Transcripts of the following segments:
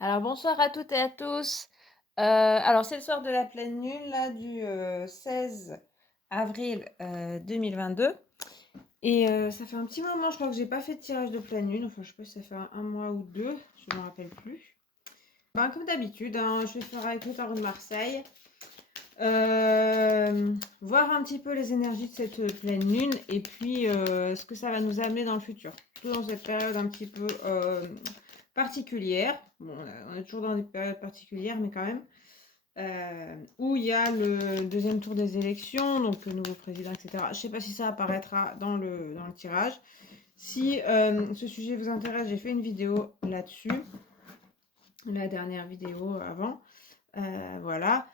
Alors bonsoir à toutes et à tous. Alors c'est le soir de la pleine lune là du 16 avril 2022 et ça fait un petit moment, je crois que j'ai pas fait de tirage de pleine lune. Enfin je sais pas si ça fait un mois ou deux, je me rappelle plus. Ben, comme d'habitude, hein, je vais faire avec le tarot de Marseille. Voir un petit peu les énergies de cette pleine lune et puis ce que ça va nous amener dans le futur. Tout dans cette période un petit peu particulière. Bon, on est toujours dans des périodes particulières, mais quand même. Où il y a le deuxième tour des élections, donc le nouveau président, etc. Je ne sais pas si ça apparaîtra dans le tirage. Si ce sujet vous intéresse, j'ai fait une vidéo là-dessus. La dernière vidéo avant. Voilà.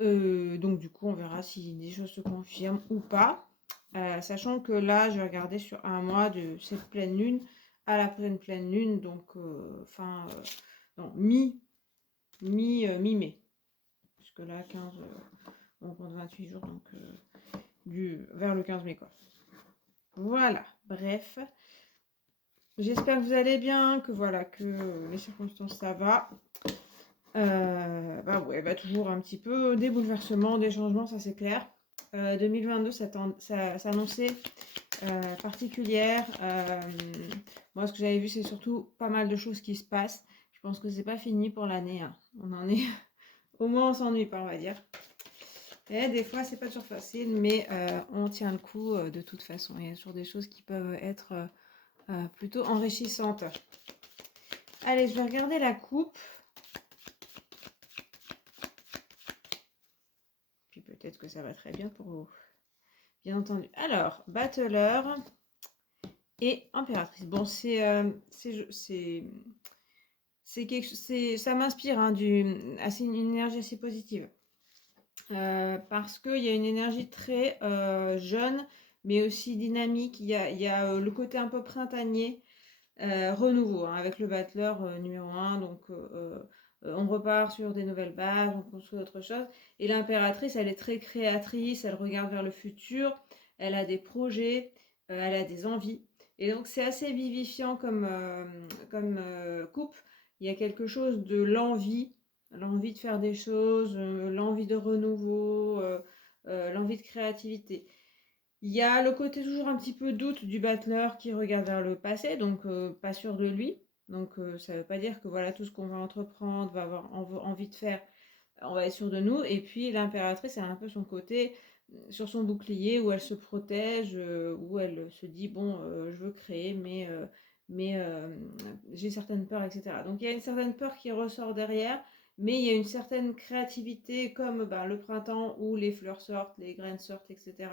Donc du coup, on verra si des choses se confirment ou pas. Sachant que là, je vais regarder sur un mois de cette pleine lune à la pleine lune, donc non, mi-mai. Puisque là, 15, on compte 28 jours, donc vers le 15 mai, quoi. Voilà, bref. J'espère que vous allez bien, que voilà, que les circonstances, ça va. Bah ouais, bah toujours un petit peu des bouleversements, des changements, ça c'est clair. 2022 ça s'annonçait particulière. Moi, ce que j'avais vu, c'est surtout pas mal de choses qui se passent. Je pense que c'est pas fini pour l'année, hein. On en est au moins on s'ennuie pas, on va dire. Et des fois, c'est pas toujours facile, mais on tient le coup de toute façon. Il y a toujours des choses qui peuvent être plutôt enrichissantes. Allez, je vais regarder la coupe. Puis peut-être que ça va très bien pour vous. Bien entendu. Alors, battleur et impératrice. Bon, ça m'inspire, hein, une énergie assez positive. Parce qu'il y a une énergie très jeune, mais aussi dynamique. Il y a le côté un peu printanier, renouveau, hein, avec le battleur numéro 1. Donc, on repart sur des nouvelles bases, on construit autre chose. Et l'impératrice, elle est très créatrice, elle regarde vers le futur, elle a des projets, elle a des envies. Et donc, c'est assez vivifiant comme coupe. Il y a quelque chose de l'envie de faire des choses, l'envie de renouveau, l'envie de créativité. Il y a le côté toujours un petit peu doute du battleur qui regarde vers le passé, donc pas sûr de lui. Donc ça ne veut pas dire que voilà tout ce qu'on va entreprendre, va avoir envie de faire, on va être sûr de nous. Et puis l'impératrice, elle a un peu son côté sur son bouclier où elle se protège, où elle se dit bon, je veux créer, mais j'ai certaines peurs, etc. Donc il y a une certaine peur qui ressort derrière, mais il y a une certaine créativité comme ben, le printemps où les fleurs sortent, les graines sortent, etc.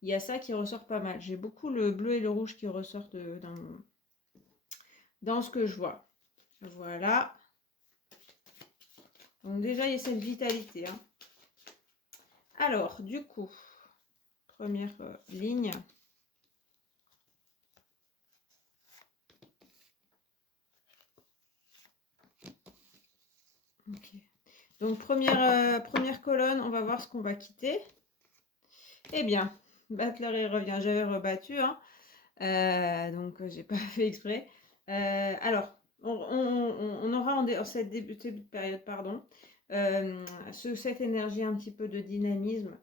Il y a ça qui ressort pas mal. J'ai beaucoup le bleu et le rouge qui ressortent dans ce que je vois. Voilà. Donc déjà, il y a cette vitalité, hein. Alors, du coup, première ligne. Okay. Donc, première colonne, on va voir ce qu'on va quitter. Eh bien, Battler, il revient. J'avais rebattu, hein. Donc, j'ai pas fait exprès. Alors, on aura en cette début de période, pardon, cette énergie un petit peu de dynamisme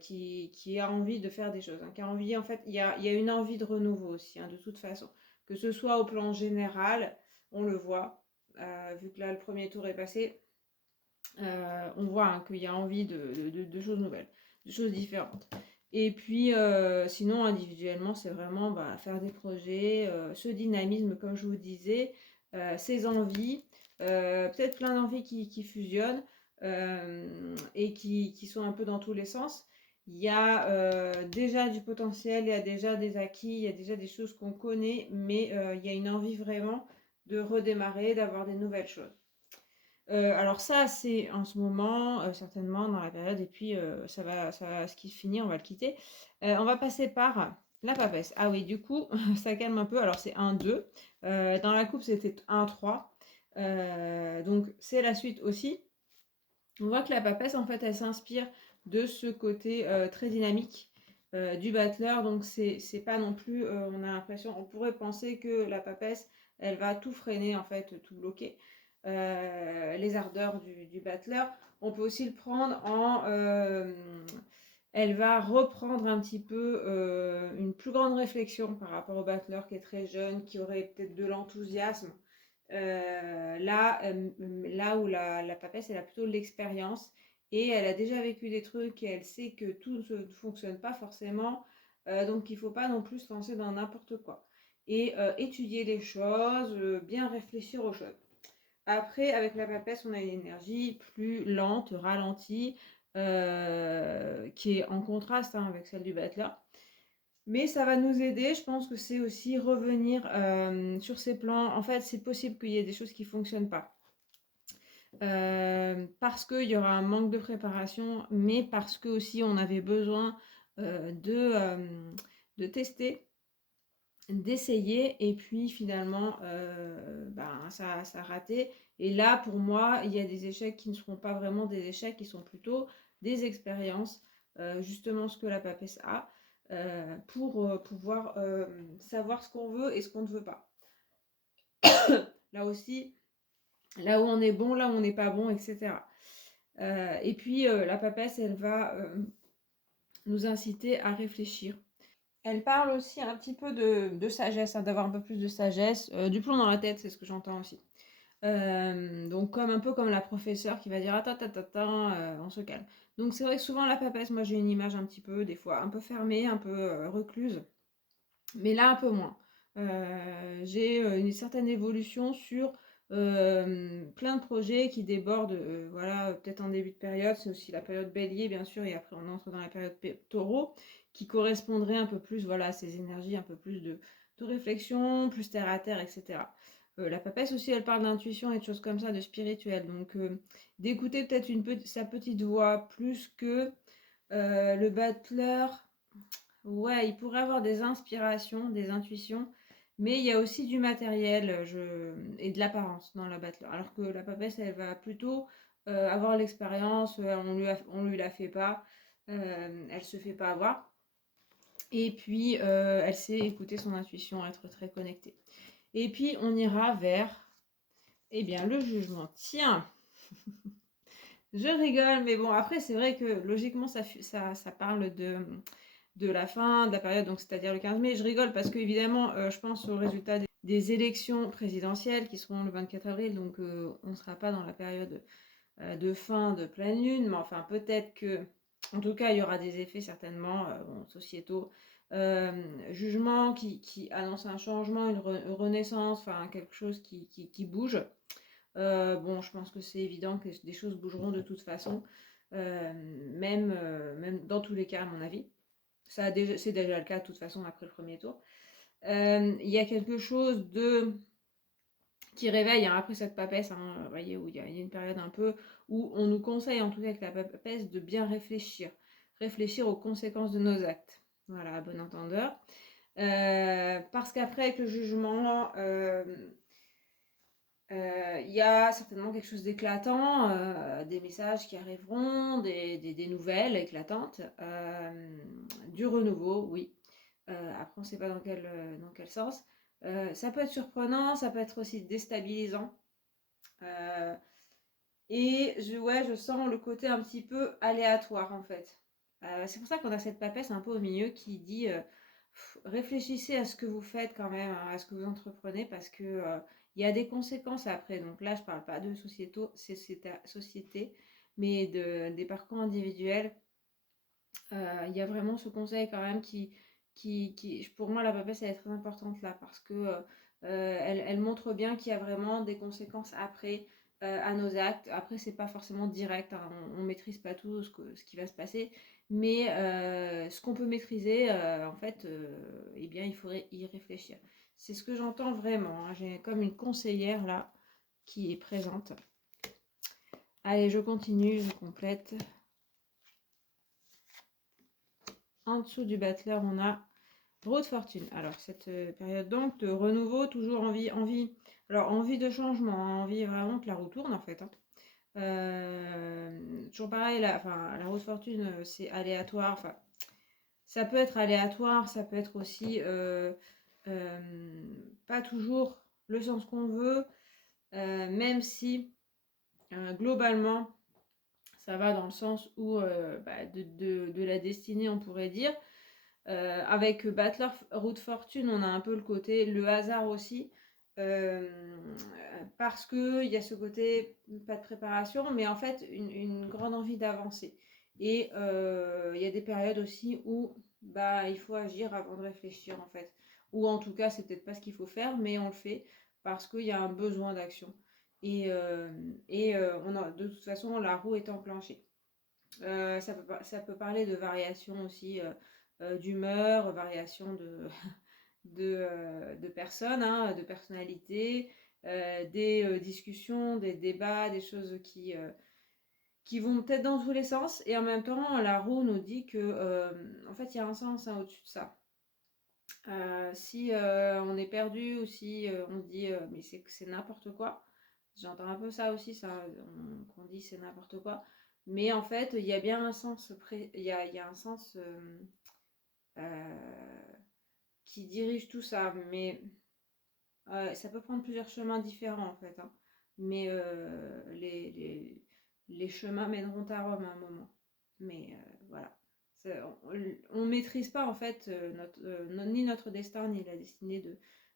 qui a envie de faire des choses, hein, qui a envie, en fait, il y a une envie de renouveau aussi, hein, de toute façon. Que ce soit au plan général, on le voit, vu que là, le premier tour est passé, on voit, hein, qu'il y a envie de choses nouvelles, de choses différentes. Et puis, sinon, individuellement, c'est vraiment bah, faire des projets, ce dynamisme, comme je vous disais, ces envies, peut-être plein d'envies qui fusionnent et qui sont un peu dans tous les sens. Il y a déjà du potentiel, il y a déjà des acquis, il y a déjà des choses qu'on connaît, mais il y a une envie vraiment de redémarrer, d'avoir des nouvelles choses. Alors ça, c'est en ce moment, certainement dans la période, et puis ce qui finit, on va le quitter. On va passer par la papesse. Ah oui, du coup, ça calme un peu. Alors c'est 1-2. Dans la coupe, c'était 1-3. Donc c'est la suite aussi. On voit que la papesse, en fait, elle s'inspire de ce côté très dynamique du battleur. Donc c'est pas non plus, on a l'impression, on pourrait penser que la papesse, elle va tout freiner, en fait, tout bloquer. les ardeurs du battleur. On peut aussi le prendre en... elle va reprendre un petit peu une plus grande réflexion par rapport au battleur qui est très jeune, qui aurait peut-être de l'enthousiasme. Là où la papesse, elle a plutôt l'expérience et elle a déjà vécu des trucs et elle sait que tout ne fonctionne pas forcément. Donc il ne faut pas non plus se lancer dans n'importe quoi. Et étudier les choses, bien réfléchir aux choses. Après, avec la papesse, on a une énergie plus lente, ralentie, qui est en contraste avec celle du battleur. Mais ça va nous aider, je pense que c'est aussi revenir sur ces plans. En fait, c'est possible qu'il y ait des choses qui ne fonctionnent pas. Parce qu'il y aura un manque de préparation, mais parce que aussi on avait besoin de tester, d'essayer, et puis finalement ça a raté. Et là, pour moi, il y a des échecs qui ne seront pas vraiment des échecs, qui sont plutôt des expériences, justement ce que la papesse a, pour pouvoir savoir ce qu'on veut et ce qu'on ne veut pas. Là aussi, là où on est bon, là où on n'est pas bon, etc. Et puis la papesse, elle va nous inciter à réfléchir. Elle parle aussi un petit peu de sagesse, hein, d'avoir un peu plus de sagesse, du plomb dans la tête, c'est ce que j'entends aussi. Donc un peu comme la professeure qui va dire attends, on se calme. Donc c'est vrai que souvent la papesse, moi j'ai une image un petit peu, des fois un peu fermée, un peu recluse, mais là un peu moins. J'ai une certaine évolution sur plein de projets qui débordent, voilà, peut-être en début de période, c'est aussi la période bélier bien sûr, et après on entre dans la période taureau, qui correspondrait un peu plus, voilà, à ces énergies, un peu plus de réflexion, plus terre à terre, etc. La papesse aussi, elle parle d'intuition et de choses comme ça, de spirituel, donc d'écouter peut-être sa petite voix plus que le battleur. Ouais, il pourrait avoir des inspirations, des intuitions, mais il y a aussi du matériel et de l'apparence dans la battleur. Alors que la papesse, elle va plutôt avoir l'expérience, on lui la fait pas, elle se fait pas avoir. Et puis, elle sait écouter son intuition, être très connectée. Et puis, on ira vers, eh bien, le jugement. Tiens, je rigole, mais bon, après, c'est vrai que logiquement, ça parle de la fin de la période, donc c'est-à-dire le 15 mai. Je rigole parce que, évidemment, je pense aux résultats des élections présidentielles qui seront le 24 avril, donc on ne sera pas dans la période de fin de pleine lune, mais enfin, peut-être que, en tout cas, il y aura des effets certainement sociétaux. Jugement qui annonce un changement, une renaissance, enfin quelque chose qui bouge. Bon, je pense que c'est évident que des choses bougeront de toute façon, même dans tous les cas, à mon avis. C'est déjà le cas de toute façon après le premier tour. Il y a quelque chose qui réveille, hein, après cette papesse, hein, vous voyez, où il y a une période un peu où on nous conseille, en tout cas avec la papesse, de bien réfléchir. Réfléchir aux conséquences de nos actes. Voilà, à bon entendeur. Parce qu'après, avec le jugement, il y a certainement quelque chose d'éclatant, des messages qui arriveront, des nouvelles éclatantes, du renouveau, oui. Après, on ne sait pas dans quel sens. Ça peut être surprenant, ça peut être aussi déstabilisant. Et je sens le côté un petit peu aléatoire en fait. C'est pour ça qu'on a cette papesse un peu au milieu qui dit réfléchissez à ce que vous faites quand même, hein, à ce que vous entreprenez, parce que il y a des conséquences après. Donc là, je parle pas de société, mais des parcours individuels. Il y a vraiment ce conseil quand même pour moi, la papesse, elle est très importante là, parce que elle montre bien qu'il y a vraiment des conséquences après à nos actes. Après, c'est pas forcément direct, hein, on maîtrise pas tout ce qui va se passer, mais ce qu'on peut maîtriser, en fait, eh bien, il faudrait y réfléchir. C'est ce que j'entends vraiment, hein. J'ai comme une conseillère là qui est présente. Allez, je continue, je complète. En dessous du battleur, on a roue de fortune. Alors, cette période donc de renouveau, toujours envie de changement, hein, envie vraiment que la roue tourne en fait, hein. Toujours pareil, la roue de fortune, c'est aléatoire. Enfin, ça peut être aléatoire, ça peut être aussi pas toujours le sens qu'on veut. même si globalement, ça va dans le sens où de la destinée, on pourrait dire. Avec Battler Route Fortune, on a un peu le côté le hasard aussi. Parce qu'il y a ce côté, pas de préparation, mais en fait une grande envie d'avancer. Et il y a des périodes aussi où il faut agir avant de réfléchir en fait. Ou en tout cas, c'est peut-être pas ce qu'il faut faire, mais on le fait parce qu'il y a un besoin d'action. De toute façon, la roue est enclenchée. Ça peut parler de variation aussi d'humeur, variation de personnes, hein, de personnalité, des discussions, des débats, des choses qui vont peut-être dans tous les sens. Et en même temps, la roue nous dit que, en fait, il y a un sens hein, au-dessus de ça. Si on est perdu ou si on se dit mais c'est n'importe quoi, j'entends un peu ça aussi, ça, qu'on dit c'est n'importe quoi. Mais en fait, il y a bien un sens, il y a un sens qui dirige tout ça. Mais ça peut prendre plusieurs chemins différents en fait, hein. Mais les chemins mèneront à Rome à un moment. Mais voilà. On ne maîtrise pas en fait ni notre destin ni la destinée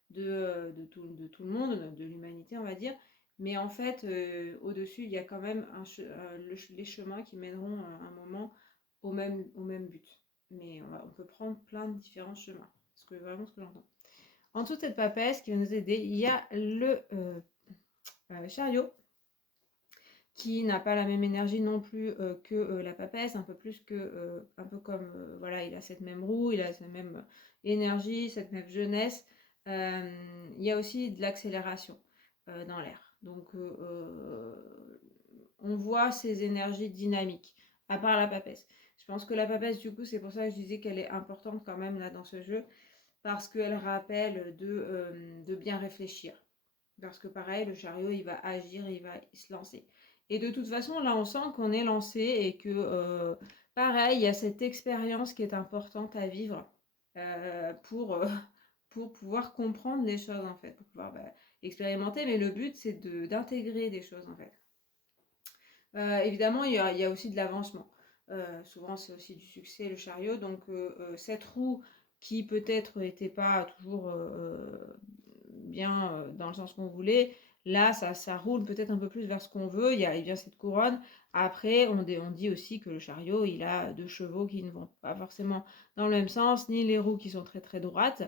de tout le monde, de l'humanité on va dire. Mais en fait, au-dessus, il y a quand même les chemins qui mèneront à un moment au même but. Mais on peut prendre plein de différents chemins. C'est vraiment ce que j'entends. En dessous de cette papesse qui va nous aider, il y a le chariot qui n'a pas la même énergie non plus que la papesse, un peu plus que, un peu comme, voilà, il a cette même roue, il a cette même énergie, cette même jeunesse. Il y a aussi de l'accélération dans l'air. Donc, on voit ces énergies dynamiques, à part la papesse. Je pense que la papesse, du coup, c'est pour ça que je disais qu'elle est importante quand même là dans ce jeu, parce qu'elle rappelle de bien réfléchir. Parce que pareil, le chariot, il va agir, il va se lancer. Et de toute façon, là, on sent qu'on est lancé et que, pareil, il y a cette expérience qui est importante à vivre pour pouvoir comprendre les choses, en fait, pour pouvoir expérimenter. Mais le but, c'est d'intégrer des choses, en fait. Évidemment, il y a aussi de l'avancement. Souvent, c'est aussi du succès, le chariot. Donc, cette roue qui peut-être n'était pas toujours bien dans le sens qu'on voulait, là, ça roule peut-être un peu plus vers ce qu'on veut. Il y a bien cette couronne. Après, on dit aussi que le chariot, il a 2 chevaux qui ne vont pas forcément dans le même sens, ni les roues qui sont très très droites.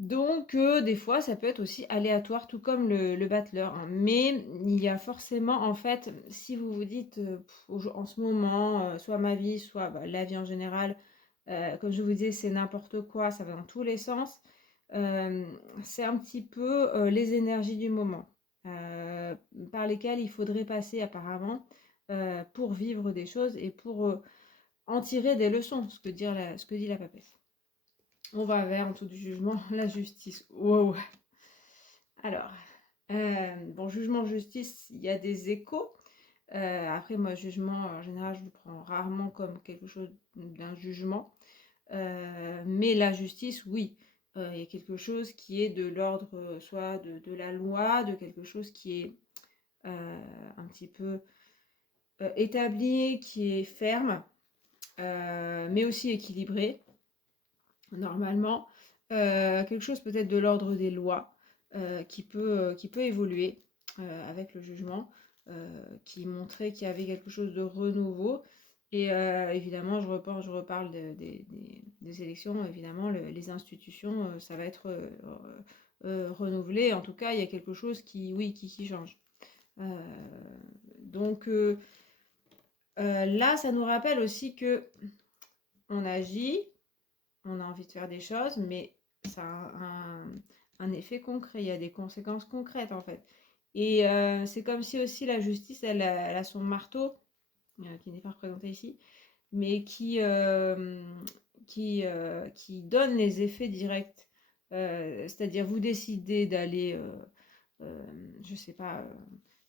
Donc, des fois, ça peut être aussi aléatoire, tout comme le battleur, hein. Mais il y a forcément, en fait, si vous vous dites en ce moment, soit ma vie, soit la vie en général, comme je vous disais, c'est n'importe quoi, ça va dans tous les sens. C'est un petit peu les énergies du moment par lesquelles il faudrait passer apparemment pour vivre des choses et pour en tirer des leçons, ce que dit la papesse. On va vers, en dessous du jugement, la justice. Wow. Alors, bon, jugement, justice, il y a des échos. Après, moi, jugement, en général, je le prends rarement comme quelque chose d'un jugement. Mais la justice, oui. Il y a quelque chose qui est de l'ordre, soit de la loi, de quelque chose qui est un petit peu établi, qui est ferme, mais aussi équilibré, normalement. Quelque chose peut-être de l'ordre des lois qui peut évoluer avec le jugement, qui montrait qu'il y avait quelque chose de renouveau. Et évidemment, je reparle des élections, évidemment, les institutions, ça va être renouvelé. En tout cas, il y a quelque chose qui change. Donc là, ça nous rappelle aussi que on agit, on a envie de faire des choses, mais ça a un effet concret, il y a des conséquences concrètes en fait. Et c'est comme si aussi la justice, elle a son marteau, qui n'est pas représenté ici, mais qui donne les effets directs. C'est-à-dire vous décidez d'aller, je sais pas,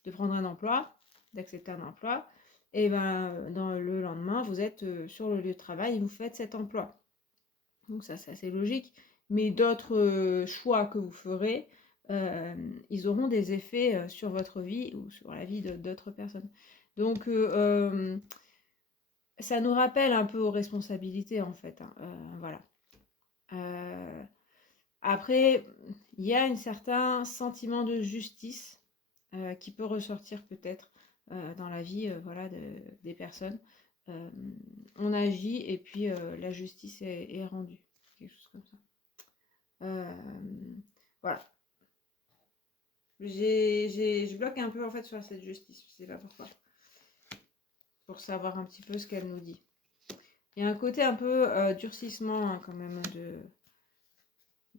de prendre un emploi, d'accepter un emploi, et ben dans le lendemain, vous êtes sur le lieu de travail et vous faites cet emploi. Donc ça, c'est assez logique. Mais d'autres choix que vous ferez ils auront des effets sur votre vie ou sur la vie d'autres personnes. Donc, ça nous rappelle un peu aux responsabilités, en fait, hein, voilà. Après, il y a un certain sentiment de justice qui peut ressortir peut-être dans la vie voilà, des personnes. On agit et puis la justice est rendue. Quelque chose comme ça. Voilà. Je bloque un peu en fait sur cette justice, je sais pas pourquoi. Pour savoir un petit peu ce qu'elle nous dit. Il y a un côté un peu durcissement hein, quand même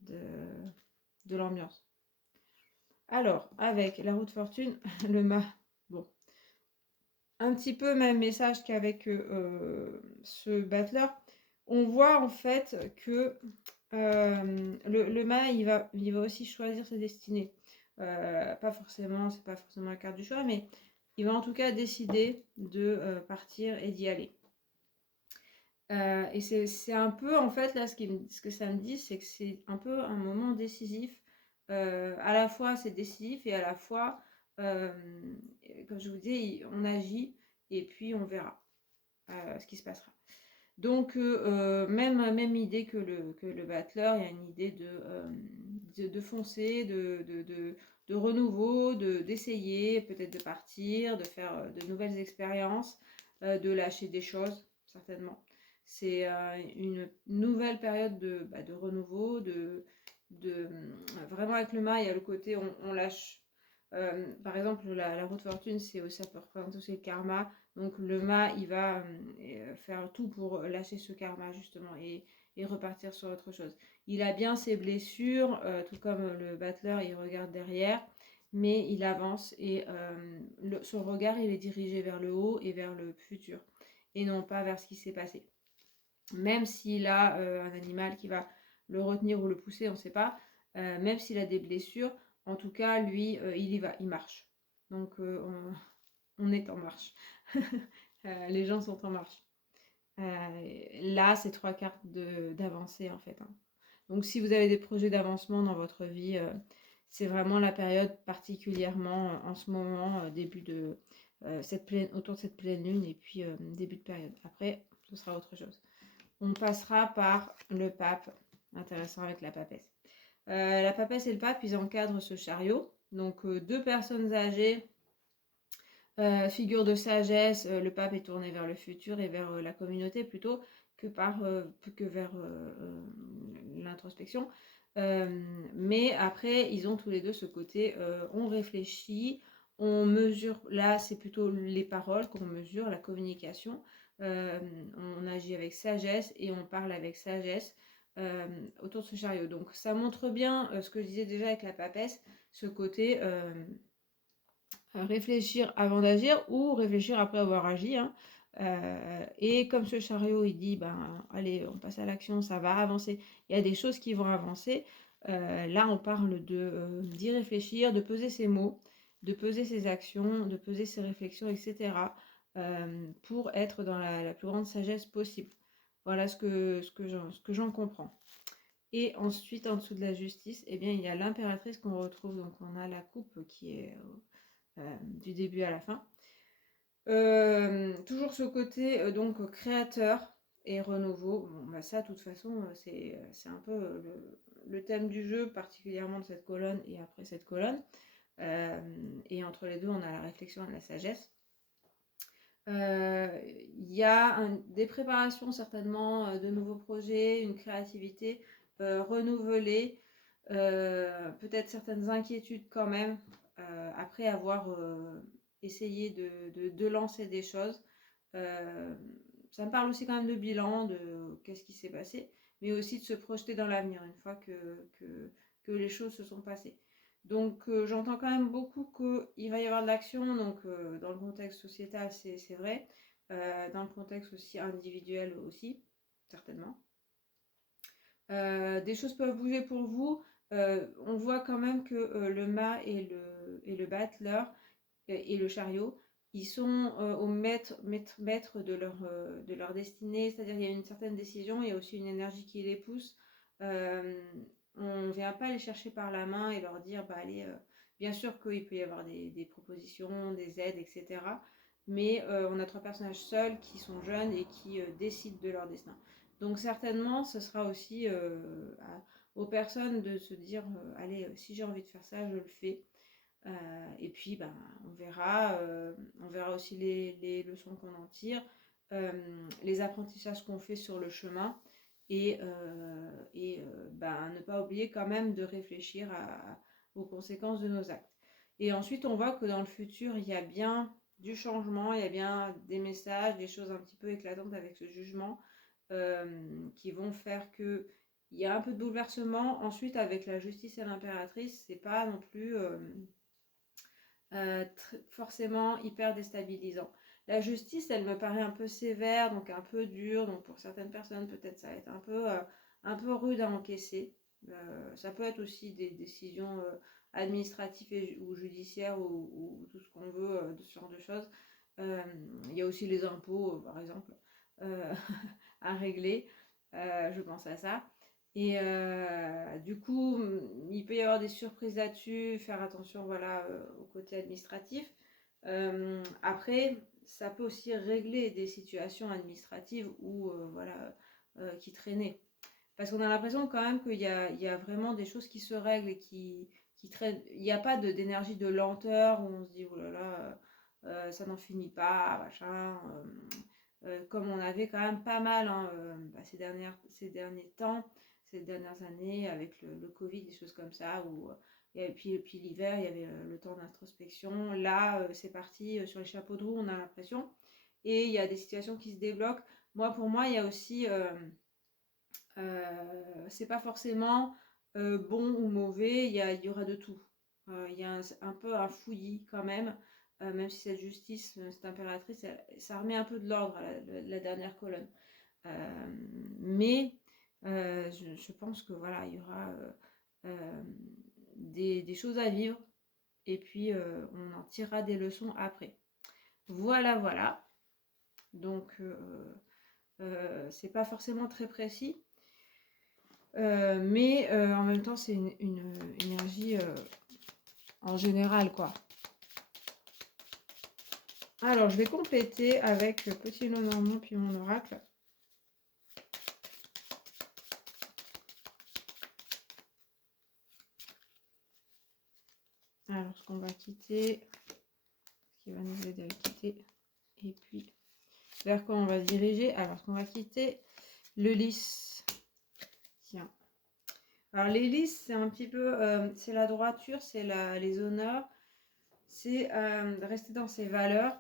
de l'ambiance. Alors, avec la roue de fortune, le mât, bon, un petit peu même message qu'avec ce battleur. On voit en fait que le mât, il va aussi choisir sa destinée. Pas forcément, c'est pas forcément la carte du choix, mais il va en tout cas décider de partir et d'y aller. Et c'est un peu, en fait, là, ce que ça me dit, c'est que c'est un peu un moment décisif. À la fois, c'est décisif et à la fois, comme je vous dis, on agit et puis on verra ce qui se passera. Donc, même idée que le battleur, il y a une idée de foncer, de renouveau, d'essayer, peut-être de partir, de faire de nouvelles expériences, de lâcher des choses, certainement. C'est une nouvelle période de renouveau, vraiment avec le mât, il y a le côté on lâche. Par exemple, la roue de fortune, ça peut représenter aussi le karma. Donc le mât, il va faire tout pour lâcher ce karma justement et repartir sur autre chose. Il a bien ses blessures, tout comme le battleur, il regarde derrière, mais il avance et son regard, il est dirigé vers le haut et vers le futur et non pas vers ce qui s'est passé. Même s'il a un animal qui va le retenir ou le pousser, on ne sait pas, même s'il a des blessures, en tout cas, lui, il y va, il marche. Donc on est en marche. Les gens sont en marche. Là, c'est 3 cartes d'avancée en fait. Hein. Donc si vous avez des projets d'avancement dans votre vie, c'est vraiment la période particulièrement en ce moment, début de autour de cette pleine lune et puis début de période. Après, ce sera autre chose. On passera par le pape, intéressant avec la papesse. La papesse et le pape, ils encadrent ce chariot. Donc 2 personnes âgées, figure de sagesse, le pape est tourné vers le futur et vers la communauté plutôt que vers l'introspection. Mais après, ils ont tous les deux ce côté, on réfléchit, on mesure, là c'est plutôt les paroles qu'on mesure, la communication. On agit avec sagesse et on parle avec sagesse autour de ce chariot. Donc ça montre bien ce que je disais déjà avec la papesse, ce côté réfléchir avant d'agir ou réfléchir après avoir agi. Hein. Et comme ce chariot, il dit, ben, allez, on passe à l'action, ça va avancer. Il y a des choses qui vont avancer. Là, on parle d'y réfléchir, de peser ses mots, de peser ses actions, de peser ses réflexions, etc. Pour être dans la plus grande sagesse possible. Voilà ce que j'en comprends. Et ensuite, en dessous de la justice, eh bien, il y a l'impératrice qu'on retrouve. Donc, on a la coupe qui est du début à la fin. Toujours ce côté donc créateur et renouveau. Bon, bah ça, de toute façon, c'est un peu le thème du jeu, particulièrement de cette colonne et après cette colonne. Et entre les deux, on a la réflexion et la sagesse. Il y a des préparations certainement de nouveaux projets, une créativité renouvelée, peut-être certaines inquiétudes quand même, après avoir essayé de lancer des choses. Ça me parle aussi quand même de bilan, de qu'est-ce qui s'est passé, mais aussi de se projeter dans l'avenir une fois que les choses se sont passées. Donc j'entends quand même beaucoup qu'il va y avoir de l'action, donc dans le contexte sociétal c'est vrai, dans le contexte aussi individuel aussi, certainement. Des choses peuvent bouger pour vous, on voit quand même que le mât et le battleur et le chariot, ils sont au maître de leur destinée, c'est-à-dire il y a une certaine décision, il y a aussi une énergie qui les pousse. on ne vient pas les chercher par la main et leur dire, bah allez, bien sûr qu'il peut y avoir des propositions, des aides, etc. Mais on a trois personnages seuls qui sont jeunes et qui décident de leur destin. Donc certainement, ce sera aussi aux personnes de se dire, allez, si j'ai envie de faire ça, je le fais. Et puis, ben, on verra aussi les leçons qu'on en tire, les apprentissages qu'on fait sur le chemin, ben, ne pas oublier quand même de réfléchir aux conséquences de nos actes. Et ensuite, on voit que dans le futur, il y a bien du changement, il y a bien des messages, des choses un petit peu éclatantes avec ce jugement qui vont faire que il y a un peu de bouleversement. Ensuite, avec la justice et l'impératrice, c'est pas non plus forcément hyper déstabilisant. La justice, elle me paraît un peu sévère, donc un peu dure, donc pour certaines personnes, peut-être ça va être un peu rude à encaisser. Ça peut être aussi des décisions administratives ou judiciaires ou tout ce qu'on veut de ce genre de choses. Il y a aussi les impôts, par exemple, à régler. Je pense à ça. Et du coup, il peut y avoir des surprises là-dessus, faire attention voilà, au côté administratif. Après, ça peut aussi régler des situations administratives où, voilà, qui traînaient. Parce qu'on a l'impression quand même qu'il y a vraiment des choses qui se règlent et qui traînent. Il n'y a pas d'énergie de lenteur où on se dit, oh là là, ça n'en finit pas, machin. Comme on avait quand même pas mal hein, bah, ces derniers temps, ces dernières années, avec le Covid, des choses comme ça, et puis l'hiver, il y avait le temps d'introspection. Là, c'est parti sur les chapeaux de roue, on a l'impression. Et il y a des situations qui se débloquent. Pour moi, il y a aussi, c'est pas forcément bon ou mauvais, il y aura de tout. Il y a un peu un fouillis quand même si cette justice, cette impératrice, ça remet un peu de l'ordre à la dernière colonne. Mais je pense que voilà, il y aura des choses à vivre et puis on en tirera des leçons après. Voilà, voilà. Donc c'est pas forcément très précis, mais en même temps c'est une énergie en général quoi. Alors je vais compléter avec le petit Lenormand puis mon oracle. Alors ce qu'on va quitter, ce qui va nous aider à quitter, et puis vers quoi on va se diriger. Alors ce qu'on va quitter, le lys. Tiens. Alors les lys, c'est un petit peu, c'est la droiture, c'est les honneurs, c'est rester dans ses valeurs.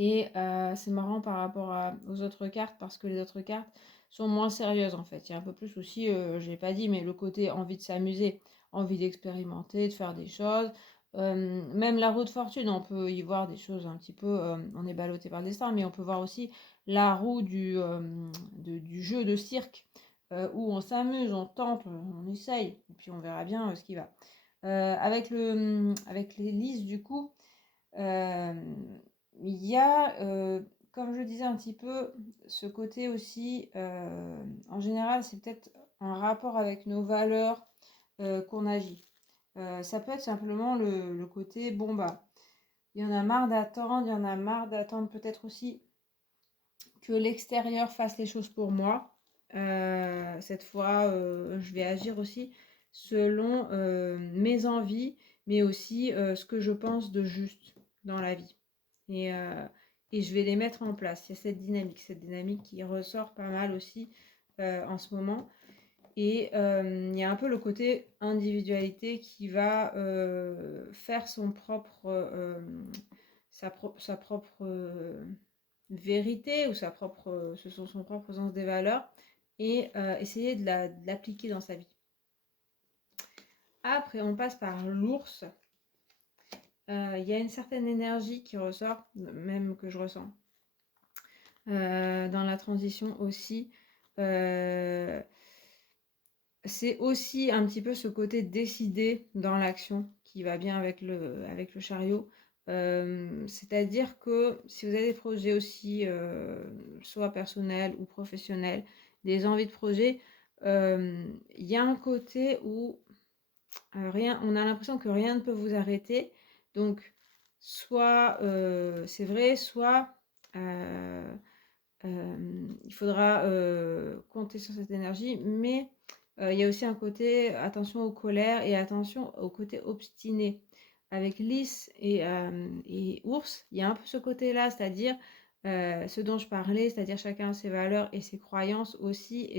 Et c'est marrant par rapport aux autres cartes parce que les autres cartes sont moins sérieuses en fait. Il y a un peu plus aussi, je l'ai pas dit, mais le côté envie de s'amuser, envie d'expérimenter, de faire des choses. Même la roue de fortune, on peut y voir des choses un petit peu, on est ballotté par le destin, mais on peut voir aussi la roue du jeu de cirque où on s'amuse, on tente, on essaye, et puis on verra bien ce qui va. Avec les listes du coup, il y a, comme je disais un petit peu, ce côté aussi, en général, c'est peut-être un rapport avec nos valeurs qu'on agit. Ça peut être simplement le côté, bon bah, il y en a marre d'attendre, il y en a marre d'attendre peut-être aussi que l'extérieur fasse les choses pour moi. Cette fois, je vais agir aussi selon mes envies, mais aussi ce que je pense de juste dans la vie. Et, je vais les mettre en place. Il y a cette dynamique qui ressort pas mal aussi en ce moment. Et il y a un peu le côté individualité qui va faire son propre, sa propre vérité ou son propre sens des valeurs et essayer de l'appliquer dans sa vie. Après, on passe par l'ours. Il y a une certaine énergie qui ressort, même que je ressens, dans la transition aussi. C'est aussi un petit peu ce côté décidé dans l'action qui va bien avec le chariot. C'est-à-dire que si vous avez des projets aussi, soit personnels ou professionnels, des envies de projet, il y a un côté où rien, on a l'impression que rien ne peut vous arrêter. Donc, soit c'est vrai, soit il faudra compter sur cette énergie, mais il y a aussi un côté attention aux colères et attention au côté obstiné. Avec Lys et Ours, il y a un peu ce côté-là, c'est-à-dire ce dont je parlais, c'est-à-dire chacun ses valeurs et ses croyances aussi,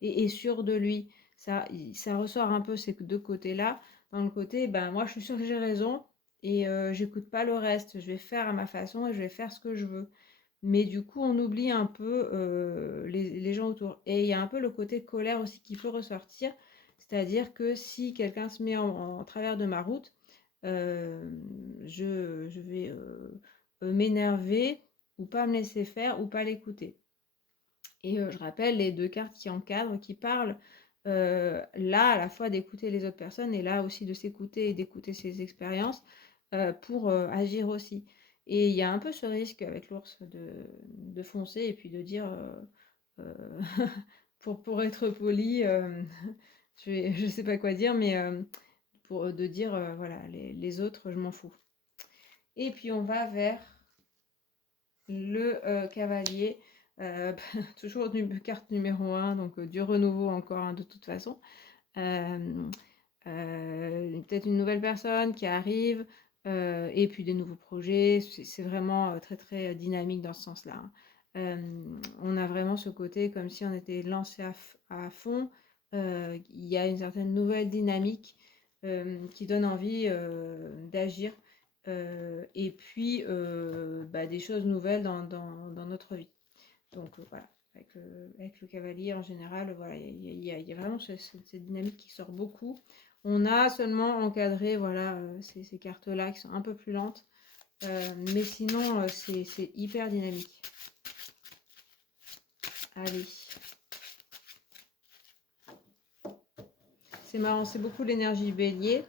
et sûr de lui. Ça ressort un peu ces deux côtés-là. Dans le côté, ben, moi je suis sûre que j'ai raison et j'écoute pas le reste. Je vais faire à ma façon et je vais faire ce que je veux. Mais du coup, on oublie un peu les gens autour. Et il y a un peu le côté colère aussi qui peut ressortir. C'est-à-dire que si quelqu'un se met en travers de ma route, je vais m'énerver ou pas me laisser faire ou pas l'écouter. Et je rappelle les deux cartes qui encadrent, qui parlent là à la fois d'écouter les autres personnes et là aussi de s'écouter et d'écouter ses expériences pour agir aussi. Et il y a un peu ce risque avec l'ours de foncer et puis de dire, pour être poli, je sais pas quoi dire, mais de dire, voilà, les autres, je m'en fous. Et puis on va vers le cavalier, toujours carte numéro 1, donc du renouveau encore hein, de toute façon. Peut-être une nouvelle personne qui arrive, et puis des nouveaux projets. C'est vraiment très très dynamique dans ce sens-là. On a vraiment ce côté comme si on était lancé à fond. Il y a une certaine nouvelle dynamique qui donne envie d'agir. Et puis des choses nouvelles dans notre vie. Donc voilà, avec le cavalier en général, voilà, il y a vraiment cette dynamique qui sort beaucoup. On a seulement encadré voilà, ces cartes-là qui sont un peu plus lentes, mais sinon c'est hyper dynamique. Allez. C'est marrant, c'est beaucoup l'énergie bélier.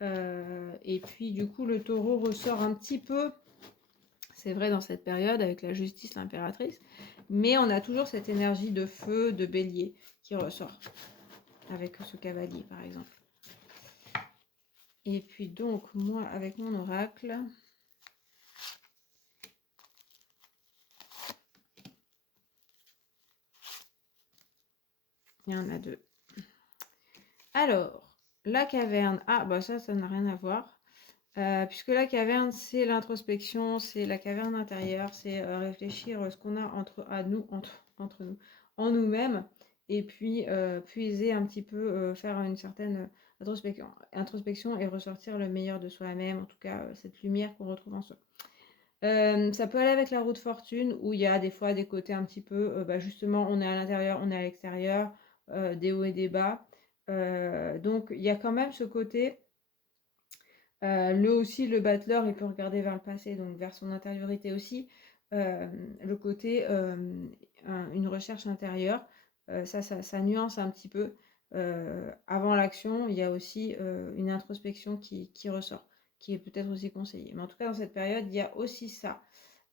Et puis du coup le taureau ressort un petit peu, c'est vrai dans cette période avec la justice, l'impératrice, mais on a toujours cette énergie de feu, de bélier qui ressort avec ce cavalier par exemple. Et puis donc moi avec mon oracle, il y en a deux. Alors la caverne, ah bah ça n'a rien à voir. Puisque la caverne, c'est l'introspection, c'est la caverne intérieure, c'est réfléchir ce qu'on a entre nous, en nous-mêmes, et puis puiser un petit peu, faire une certaine introspection et ressortir le meilleur de soi-même, en tout cas cette lumière qu'on retrouve en soi. Ça peut aller avec la roue de fortune, où il y a des fois des côtés un petit peu, justement, on est à l'intérieur, on est à l'extérieur, des hauts et des bas. Donc il y a quand même ce côté. Lui aussi, le battleur, il peut regarder vers le passé, donc vers son intériorité aussi. Le côté, une recherche intérieure, ça nuance un petit peu. Avant l'action, il y a aussi une introspection qui ressort, qui est peut-être aussi conseillée. Mais en tout cas, dans cette période, il y a aussi ça.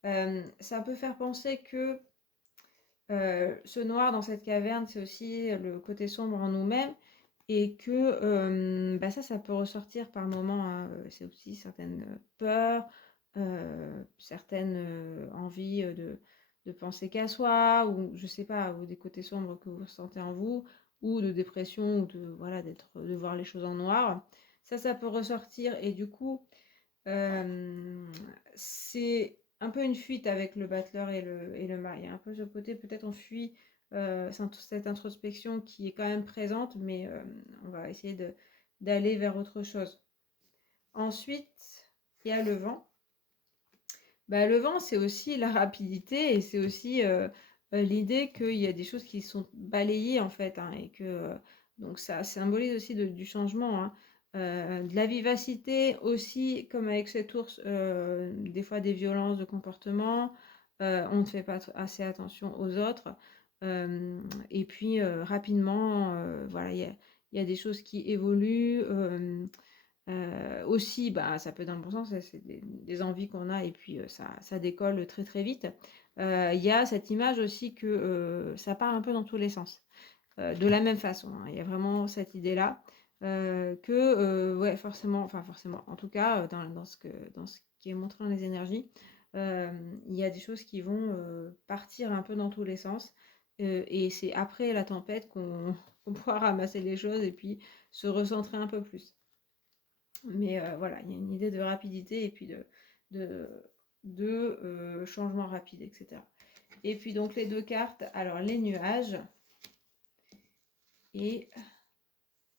Ça peut faire penser que ce noir dans cette caverne, c'est aussi le côté sombre en nous-mêmes et que ça peut ressortir par moments. Hein, c'est aussi certaines peurs, certaines envies de penser qu'à soi, ou je sais pas, ou des côtés sombres que vous ressentez en vous, ou de dépression, ou voilà, de voir les choses en noir. Ça peut ressortir et du coup, c'est un peu une fuite avec le battleur et le mari. Il y a un peu ce côté, peut-être on fuit cette introspection qui est quand même présente, mais on va essayer d'aller vers autre chose. Ensuite, il y a le vent. Le vent, c'est aussi la rapidité et c'est aussi l'idée qu'il y a des choses qui sont balayées en fait, hein, et que donc ça symbolise aussi du changement. Hein. De la vivacité aussi, comme avec cet ours, des fois des violences de comportement, on ne fait pas assez attention aux autres, et puis rapidement, voilà, il y a des choses qui évoluent. Aussi, ça peut être dans le bon sens, c'est des envies qu'on a et puis ça décolle très très vite. Il y a cette image aussi que ça part un peu dans tous les sens. de la même façon, hein. Il y a vraiment cette idée-là que, ouais, forcément, enfin forcément, en tout cas, dans ce qui est montré dans les énergies, il y a des choses qui vont partir un peu dans tous les sens. Et c'est après la tempête qu'on pourra ramasser les choses et puis se recentrer un peu plus. Mais voilà, il y a une idée de rapidité et puis de, de changement rapide, etc. Et puis donc les deux cartes, alors les nuages et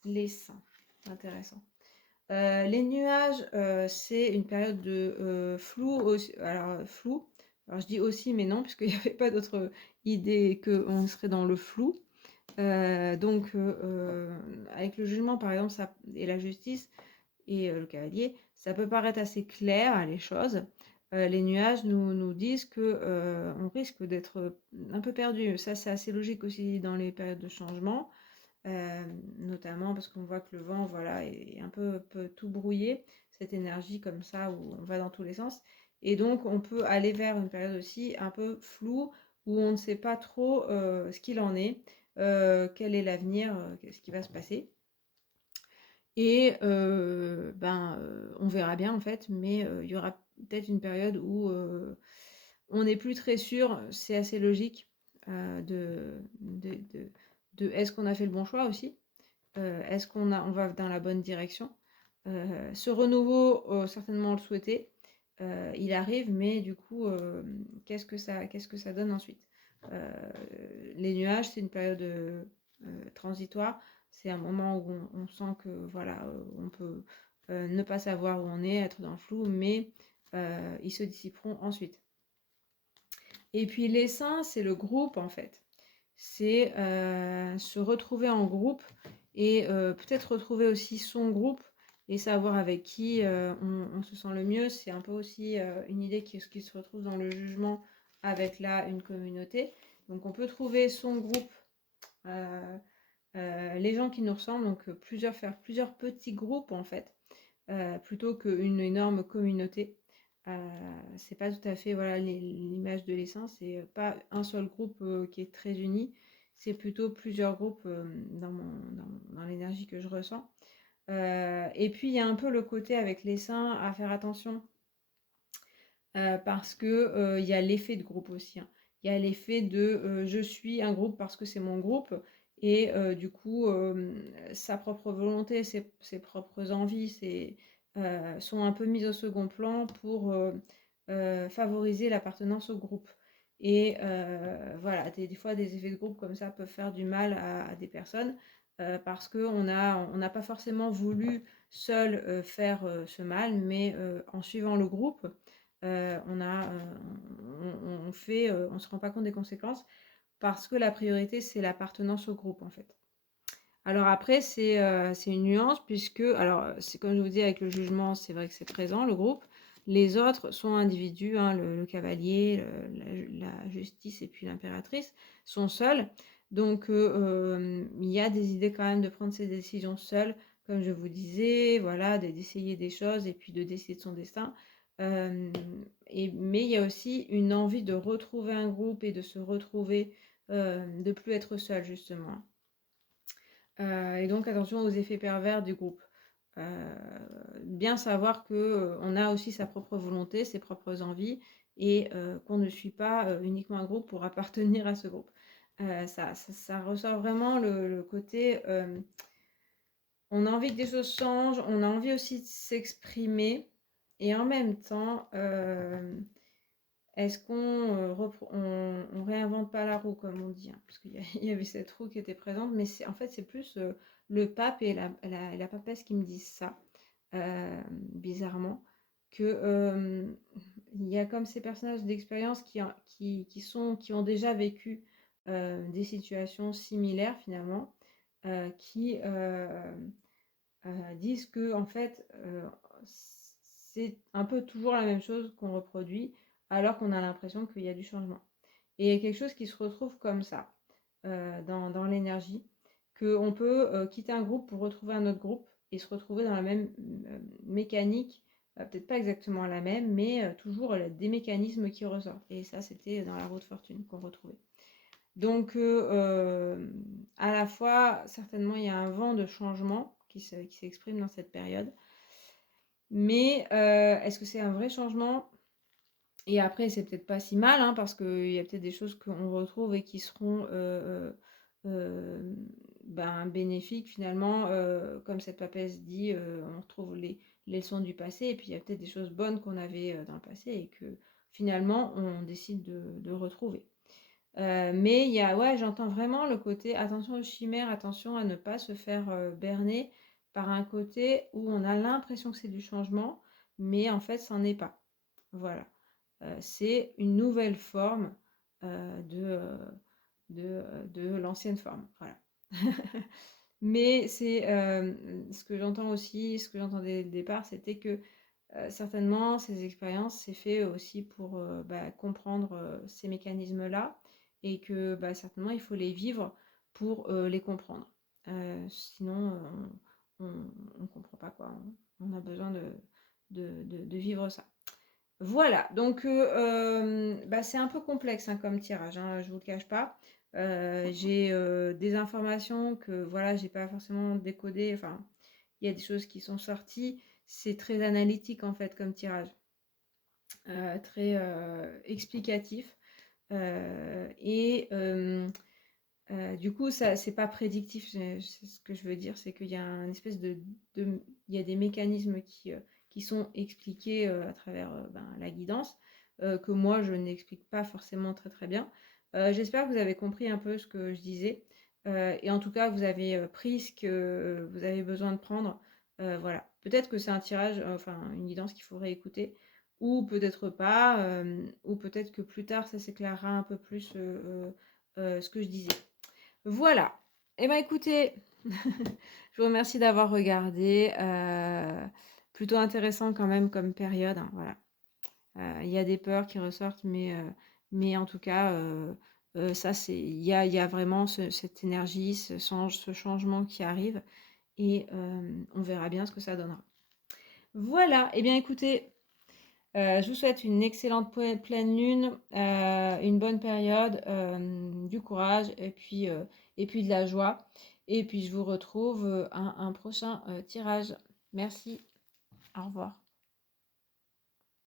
les saints. Intéressant. Les nuages, c'est une période de flou aussi. Alors, flou, alors je dis aussi, mais non, puisqu'il n'y avait pas d'autre idée qu'on serait dans le flou. Donc, avec le jugement, par exemple, ça, et la justice et le cavalier, ça peut paraître assez clair, les choses. Les nuages nous disent que on risque d'être un peu perdu. Ça, c'est assez logique aussi dans les périodes de changement. Notamment parce qu'on voit que le vent, voilà, est un peu peut tout brouiller, cette énergie comme ça où on va dans tous les sens. Et donc on peut aller vers une période aussi un peu floue où on ne sait pas trop ce qu'il en est, quel est l'avenir, qu'est-ce qui va se passer. Et on verra bien en fait, mais il y aura peut-être une période où on n'est plus très sûr, c'est assez logique, de est-ce qu'on a fait le bon choix aussi. Est-ce on va dans la bonne direction? Ce renouveau, certainement on le souhaitait, il arrive, mais du coup, qu'est-ce que ça donne ensuite? Les nuages, c'est une période transitoire. C'est un moment où on sent que voilà, on peut ne pas savoir où on est, être dans le flou, mais ils se dissiperont ensuite. Et puis les saints, c'est le groupe en fait. C'est se retrouver en groupe et peut-être retrouver aussi son groupe et savoir avec qui on se sent le mieux. C'est un peu aussi une idée qui se retrouve dans le jugement avec là une communauté. Donc on peut trouver son groupe, les gens qui nous ressemblent, donc faire plusieurs petits groupes en fait, plutôt qu'une énorme communauté. C'est pas tout à fait voilà l'image de l'essence, c'est pas un seul groupe qui est très uni, c'est plutôt plusieurs groupes dans l'énergie que je ressens. Et puis il y a un peu le côté avec les saints à faire attention parce que il y a l'effet de groupe aussi, hein. Il y a l'effet de je suis un groupe parce que c'est mon groupe et du coup sa propre volonté, ses propres envies, sont un peu mises au second plan pour favoriser l'appartenance au groupe. Et voilà, des fois des effets de groupe comme ça peuvent faire du mal à des personnes parce qu'on n'a pas forcément voulu seul faire ce mal, mais en suivant le groupe, on se rend pas compte des conséquences parce que la priorité, c'est l'appartenance au groupe, en fait. Alors après, c'est une nuance puisque, alors c'est comme je vous dis avec le jugement, c'est vrai que c'est présent, le groupe. Les autres sont individus, hein, le cavalier, la justice et puis l'impératrice sont seuls. Donc il y a des idées quand même de prendre ses décisions seules, comme je vous disais, voilà, d'essayer des choses et puis de décider de son destin. Mais il y a aussi une envie de retrouver un groupe et de se retrouver, de plus être seul justement. Et donc attention aux effets pervers du groupe. Bien savoir que on a aussi sa propre volonté, ses propres envies et qu'on ne suit pas uniquement un groupe pour appartenir à ce groupe. Ça ressort vraiment le côté on a envie que des choses changent, on a envie aussi de s'exprimer et en même temps est-ce qu'on réinvente pas la roue, comme on dit, hein, parce qu'il y avait cette roue qui était présente, mais en fait, c'est plus le pape et la papesse qui me disent ça, bizarrement, que il y a comme ces personnages d'expérience qui ont déjà vécu des situations similaires finalement, qui disent que en fait, c'est un peu toujours la même chose qu'on reproduit alors qu'on a l'impression qu'il y a du changement. Et il y a quelque chose qui se retrouve comme ça dans l'énergie, qu'on peut quitter un groupe pour retrouver un autre groupe et se retrouver dans la même mécanique, peut-être pas exactement la même, mais toujours des mécanismes qui ressortent. Et ça, c'était dans la roue de fortune qu'on retrouvait. Donc, à la fois, certainement, il y a un vent de changement qui s'exprime dans cette période. Mais est-ce que c'est un vrai changement? Et après, c'est peut-être pas si mal, hein, parce qu'il y a peut-être des choses qu'on retrouve et qui seront ben, bénéfiques finalement. Comme cette papesse dit, on retrouve les leçons du passé, et puis il y a peut-être des choses bonnes qu'on avait dans le passé et que finalement on décide de retrouver. Mais il y a, ouais, j'entends vraiment le côté attention aux chimères, attention à ne pas se faire berner par un côté où on a l'impression que c'est du changement, mais en fait, ça n'en est pas. Voilà. C'est une nouvelle forme de l'ancienne forme. Voilà. Mais c'est ce que j'entends aussi, ce que j'entendais dès le départ, c'était que certainement ces expériences, c'est fait aussi pour comprendre ces mécanismes-là, et que certainement il faut les vivre pour les comprendre. Sinon, on ne comprend pas quoi. On a besoin de vivre ça. Voilà, donc c'est un peu complexe hein, comme tirage, hein, je vous le cache pas. J'ai des informations que voilà, j'ai pas forcément décodées. Enfin, il y a des choses qui sont sorties. C'est très analytique en fait comme tirage, très explicatif. Et du coup, ça, c'est pas prédictif. C'est ce que je veux dire, c'est qu'il y a une espèce il y a des mécanismes qui sont expliqués à travers la guidance, que moi je n'explique pas forcément très très bien. J'espère que vous avez compris un peu ce que je disais, et en tout cas vous avez pris ce que vous avez besoin de prendre. Voilà, peut-être que c'est un tirage, enfin une guidance qu'il faudrait écouter, ou peut-être pas, ou peut-être que plus tard ça s'éclairera un peu plus ce que je disais. Voilà. Eh bien, écoutez, je vous remercie d'avoir regardé. Plutôt intéressant quand même comme période, hein, voilà. Il y a des peurs qui ressortent, mais en tout cas, ça, il y a vraiment cette énergie, ce changement qui arrive, et on verra bien ce que ça donnera. Voilà. Eh bien, écoutez, je vous souhaite une excellente pleine lune, une bonne période, du courage, et puis de la joie. Et puis je vous retrouve à un prochain tirage. Merci, au revoir.